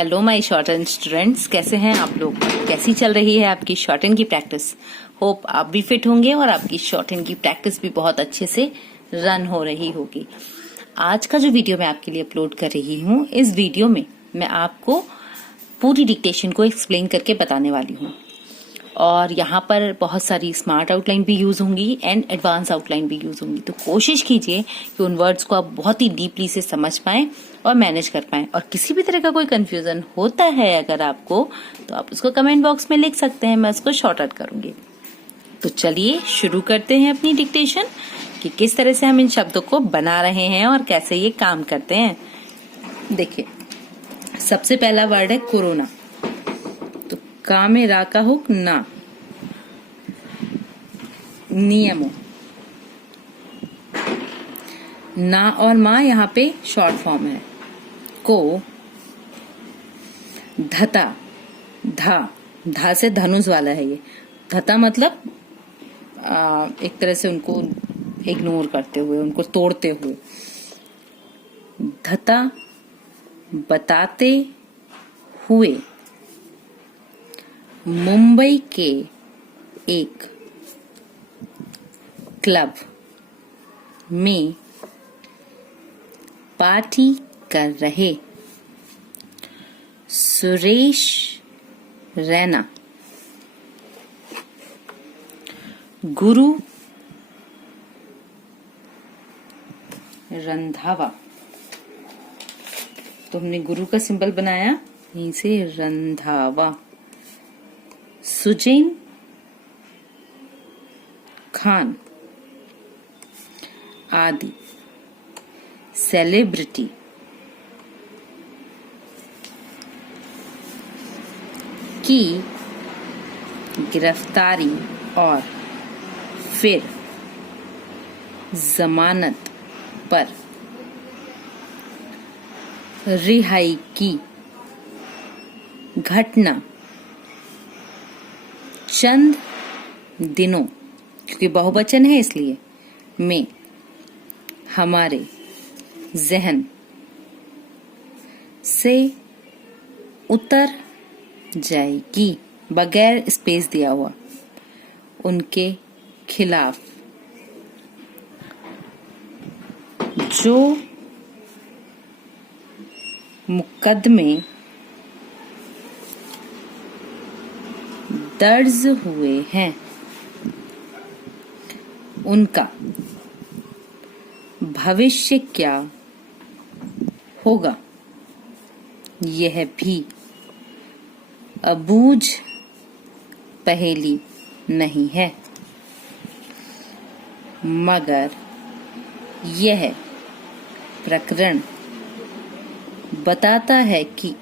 Hello my shorthand students, कैसे हैं आप लोग? कैसी चल रही है आपकी शॉर्टहैंड की प्रैक्टिस? होप आप भी फिट होंगे और आपकी शॉर्टहैंड की प्रैक्टिस भी बहुत अच्छे से रन हो रही होगी। आज का जो वीडियो मैं आपके लिए अपलोड कर रही हूँ, इस वीडियो में मैं आपको पूरी डिक्टेशन को एक्सप्लेन करके बताने वाली हूँ और यहाँ पर बहुत सारी स्मार्ट आउटलाइन भी यूज होंगी एंड एडवांस आउटलाइन भी यूज होंगी। तो कोशिश कीजिए कि उन वर्ड्स को आप बहुत ही डीपली से समझ पाएं और मैनेज कर पाएं। और किसी भी तरह का कोई कंफ्यूजन होता है अगर आपको, तो आप उसको कमेंट बॉक्स में लिख सकते हैं, मैं उसको शॉर्ट आउट करूंगी। तो चलिए शुरू करते हैं अपनी डिक्टेशन कि किस तरह से हम इन शब्दों को बना रहे हैं और कैसे ये काम करते हैं। देखिए, सबसे पहला वर्ड है कोरोना। तो का में रा का हुक ना, नियमों। ना और माँ यहाँ पे शॉर्ट फॉर्म है। को, धता, धा से धनुष वाला है ये। धता मतलब एक तरह से उनको इग्नोर करते हुए, उनको तोड़ते हुए। धता, बताते हुए। मुंबई के एक क्लब में पार्टी कर रहे सुरेश रैना गुरु रंधावा। तो हमने गुरु का सिंबल बनाया, यहीं से रंधावा। सुजैन खान आदि सेलिब्रिटी की गिरफ्तारी और फिर जमानत पर रिहाई की घटना चंद दिनों, क्योंकि बहुवचन है इसलिए, में हमारे जहन से उतर जाएगी, बगैर स्पेस दिया हुआ। उनके खिलाफ जो मुकदमे दर्ज हुए हैं उनका भविष्य क्या होगा, यह भी अबूझ पहेली नहीं है, मगर यह प्रकरण बताता है कि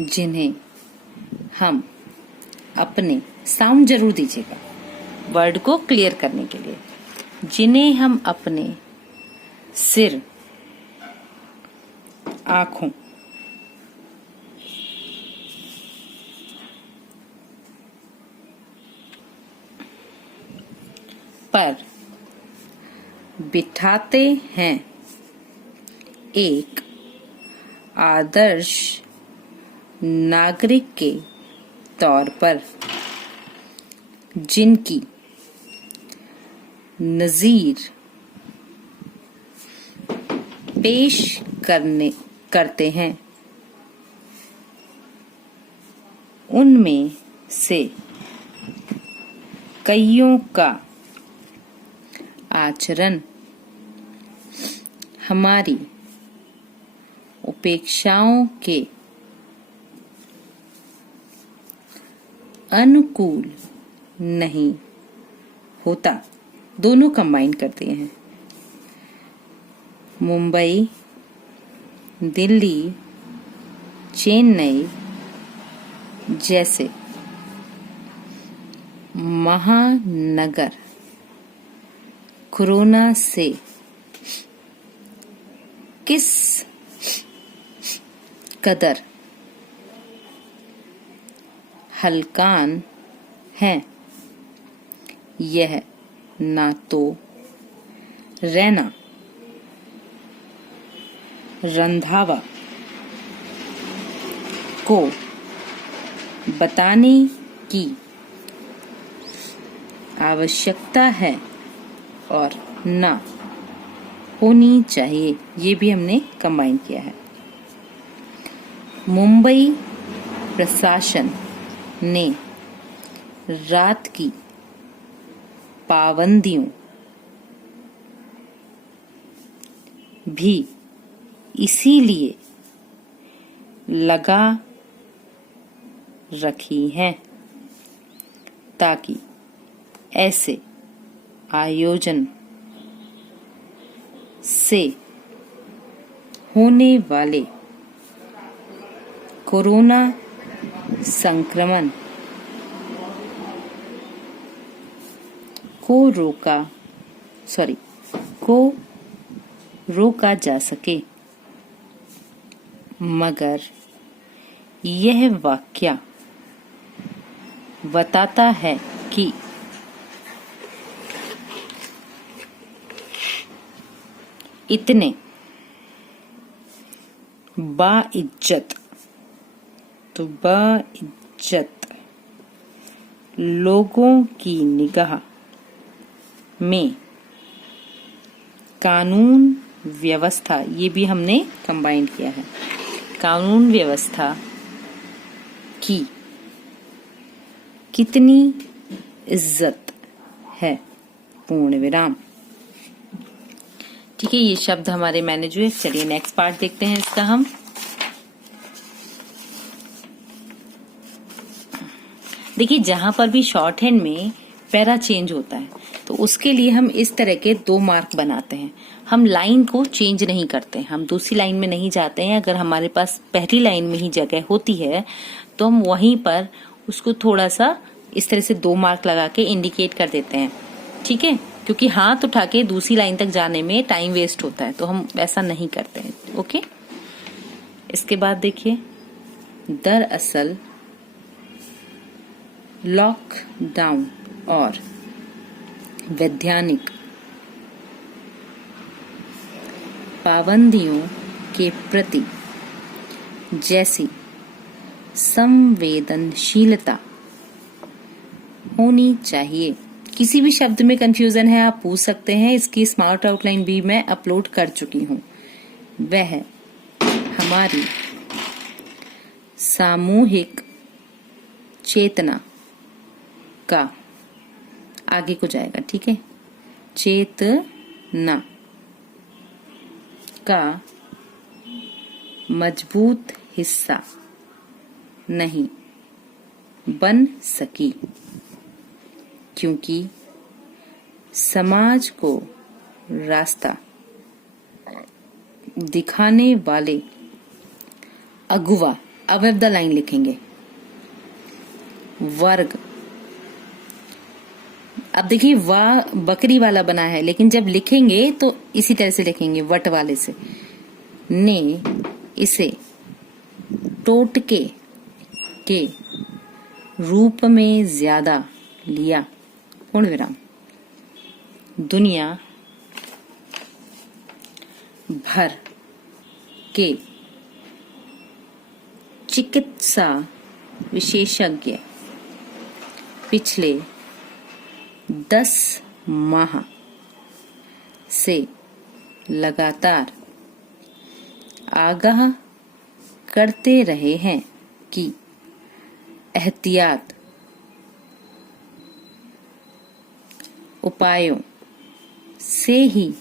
जिन्हें हम अपने, साउंड जरूर दीजिएगा वर्ड को क्लियर करने के लिए, जिन्हें हम अपने सिर, आंखों, पर बिठाते हैं, एक आदर्श नागरिक के तौर पर, जिनकी नज़ीर पेश करते हैं, उनमें से कईयों का आचरण हमारी उपेक्षाओं के अनुकूल नहीं होता। दोनों कंबाइन करते हैं। मुंबई, दिल्ली, चेन्नई जैसे महानगर कोरोना से किस कदर हलकान हैं, यह ना तो रैना, रंधावा को बताने की आवश्यकता है और ना होनी चाहिए। ये भी हमने कंबाइन किया है। मुंबई प्रशासन ने रात की पाबंदियों भी इसीलिए लगा रखी हैं ताकि ऐसे आयोजन से होने वाले कोरोना संक्रमण को रोका जा सके। मगर यह वाकया बताता है कि इतने बाइज्जत लोगों की निगाह में कानून व्यवस्था, ये भी हमने कंबाइन किया है, कानून व्यवस्था की कितनी इज्जत है, पूर्ण विराम। ठीक है, ये शब्द हमारे मैनेज हुए। चलिए नेक्स्ट पार्ट देखते हैं इसका हम। देखिए, जहां पर भी शॉर्ट हैंड में पैरा चेंज होता है तो उसके लिए हम इस तरह के 2 मार्क बनाते हैं। हम लाइन को चेंज नहीं करते, हम दूसरी लाइन में नहीं जाते हैं। अगर हमारे पास पहली लाइन में ही जगह होती है तो हम वहीं पर उसको थोड़ा सा इस तरह से 2 मार्क लगा के इंडिकेट कर देते हैं। ठीक है, क्योंकि हाथ उठा के दूसरी लाइन तक जाने में टाइम वेस्ट होता है, तो हम ऐसा नहीं करते हैं। ओके, इसके बाद देखिए, दरअसल लॉकडाउन और वैधानिक पाबंदियों के प्रति जैसी संवेदनशीलता होनी चाहिए। किसी भी शब्द में कंफ्यूजन है आप पूछ सकते हैं, इसकी स्मार्ट आउटलाइन भी मैं अपलोड कर चुकी हूँ। वह हमारी सामूहिक चेतना का आगे को जाएगा। ठीक है, चेतना का मजबूत हिस्सा नहीं बन सकी, क्योंकि समाज को रास्ता दिखाने वाले अगुवा, अब द लाइन लिखेंगे, वर्ग। अब देखिए, वाह बकरी वाला बना है, लेकिन जब लिखेंगे तो इसी तरह से लिखेंगे, वट वाले से, ने इसे टोटके के रूप में ज्यादा लिया, पूर्ण विराम। दुनिया भर के चिकित्सा विशेषज्ञ पिछले 10 माह से लगातार आगाह करते रहे हैं कि एहतियात उपायों से ही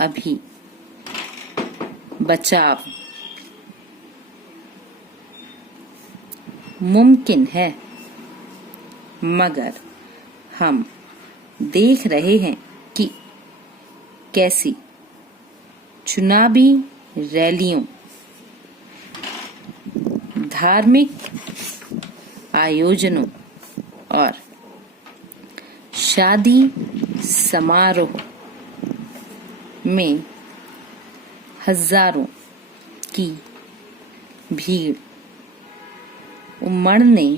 अभी बचाव मुमकिन है, मगर हम देख रहे हैं कि कैसी चुनावी रैलियों, धार्मिक आयोजनों और शादी समारोह में हजारों की भीड़ उमड़ने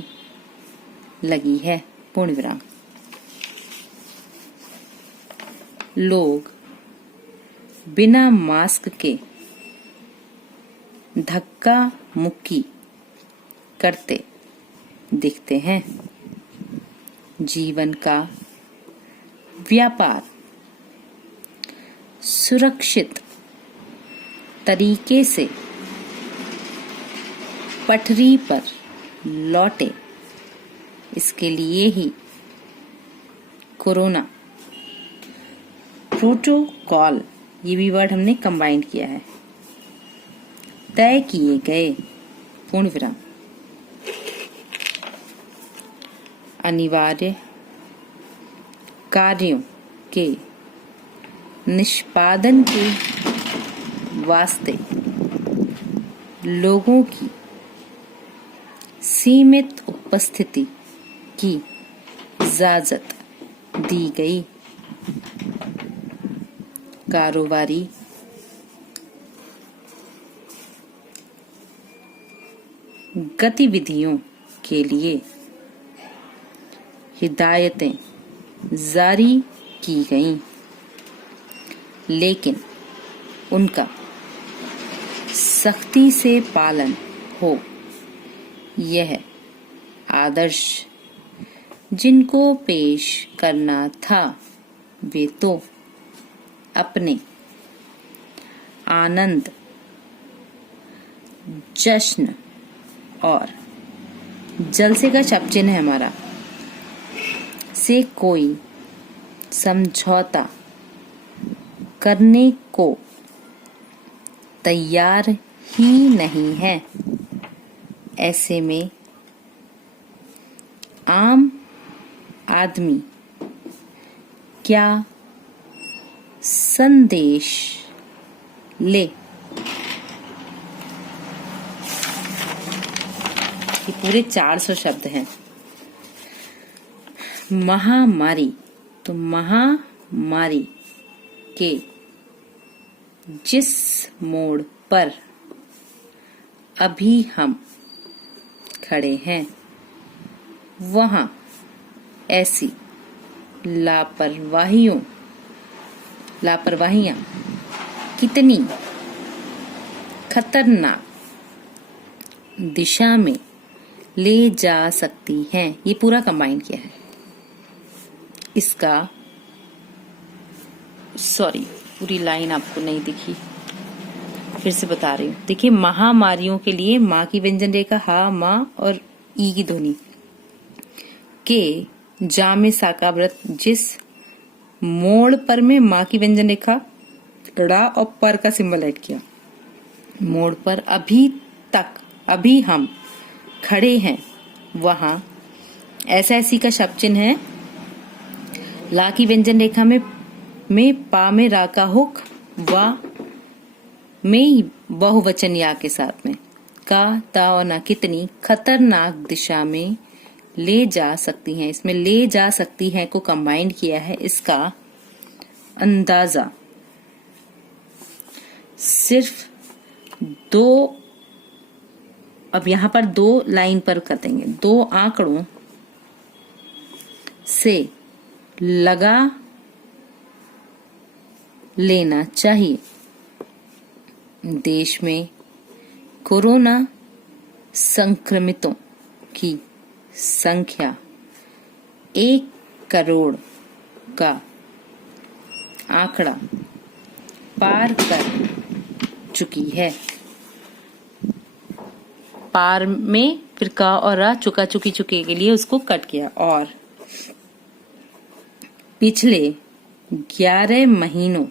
लगी है, पूर्ण विराम। लोग बिना मास्क के धक्का मुक्की करते दिखते हैं। जीवन का व्यापार सुरक्षित तरीके से पटरी पर लौटे, इसके लिए ही कोरोना प्रोटोकॉल, ये भी वर्ड हमने कंबाइन किया है, तय किए गए पूर्ण विराम अनिवार्य कार्यों के निष्पादन के वास्ते लोगों की सीमित उपस्थिति की इजाजत दी गई। कारोबारी गतिविधियों के लिए हिदायतें जारी की गईं, लेकिन उनका सख्ती से पालन हो। यह आदर्श जिनको पेश करना था, वे तो अपने आनंद, जश्न और जलसे का शब्द चिन्ह है हमारा, से कोई समझौता करने को तैयार ही नहीं है। ऐसे में आम आदमी क्या संदेश ले? ये पूरे 400 शब्द हैं। महामारी, तो महामारी के जिस मोड़ पर अभी हम खड़े हैं, वहां ऐसी लापरवाहियां कितनी खतरनाक दिशा में ले जा सकती हैं। ये पूरा कंबाइन किया है। इसका पूरी लाइन आपको नहीं दिखी, फिर से बता रही हूँ। देखिए, महामारियों के लिए माँ की व्यंजन रेखा हा, माँ और ई की ध्वनि के जा में साका व्रत, जिस मोड़ पर में माँ की व्यंजन रेखा ड़ा और पर का सिंबल ऐड किया, मोड़ पर अभी हम खड़े हैं, वहां ऐसा ऐसी का शब्द चिन्ह है। ला की व्यंजन रेखा में पा में रा का हुक, वा में बहुवचन या के साथ में, का ता और ना कितनी खतरनाक दिशा में ले जा सकती हैं। इसमें ले जा सकती हैं को कंबाइन किया है। इसका अंदाजा सिर्फ अब यहाँ पर 2 लाइन पर कर देंगे, 2 आंकड़ों से लगा लेना चाहिए। देश में कोरोना संक्रमितों की संख्या 1 करोड़ का आंकड़ा पार कर चुकी है। पार में फिर का और रा चुके के लिए उसको कट किया। और पिछले 11 महीनों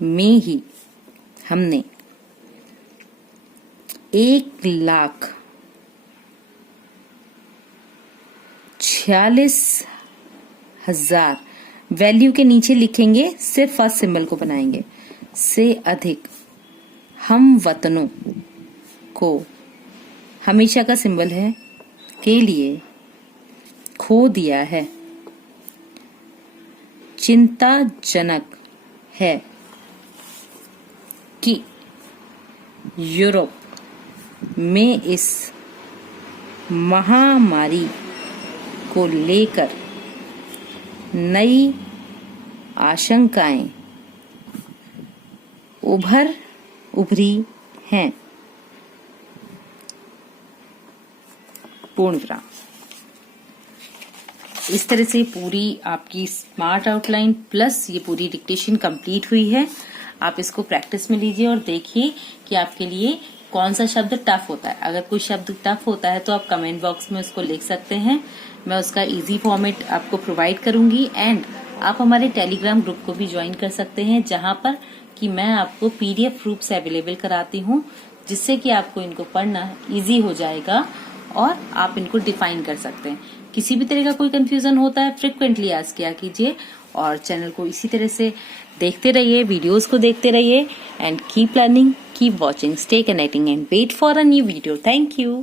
में ही हमने 1,46,000 वैल्यू के नीचे लिखेंगे, सिर्फ फर्स्ट सिंबल को बनाएंगे, से अधिक हम वतनों को हमेशा का सिंबल है के लिए खो दिया है। चिंताजनक है कि यूरोप में इस महामारी को लेकर नई आशंकाएं उभरी हैं। पूर्ण विराम। इस तरह से पूरी आपकी स्मार्ट आउटलाइन प्लस ये पूरी डिक्टेशन कंप्लीट हुई है। आप इसको प्रैक्टिस में लीजिए और देखिए कि आपके लिए कौन सा शब्द टफ होता है। अगर कोई शब्द टफ होता है तो आप कमेंट बॉक्स में उसको लिख सकते हैं, मैं उसका इजी फॉर्मेट आपको प्रोवाइड करूंगी। एंड आप हमारे टेलीग्राम ग्रुप को भी ज्वाइन कर सकते हैं, जहां पर कि मैं आपको पीडीएफ रूप अवेलेबल कराती हूँ, जिससे कि आपको इनको पढ़ना इजी हो जाएगा और आप इनको डिफाइन कर सकते हैं। किसी भी तरह का कोई कंफ्यूजन होता है फ्रिक्वेंटली आस्क किया कीजिए और चैनल को इसी तरह से देखते रहिए, वीडियोस को देखते रहिए and keep learning, keep watching, stay connecting and wait for a new video. Thank you.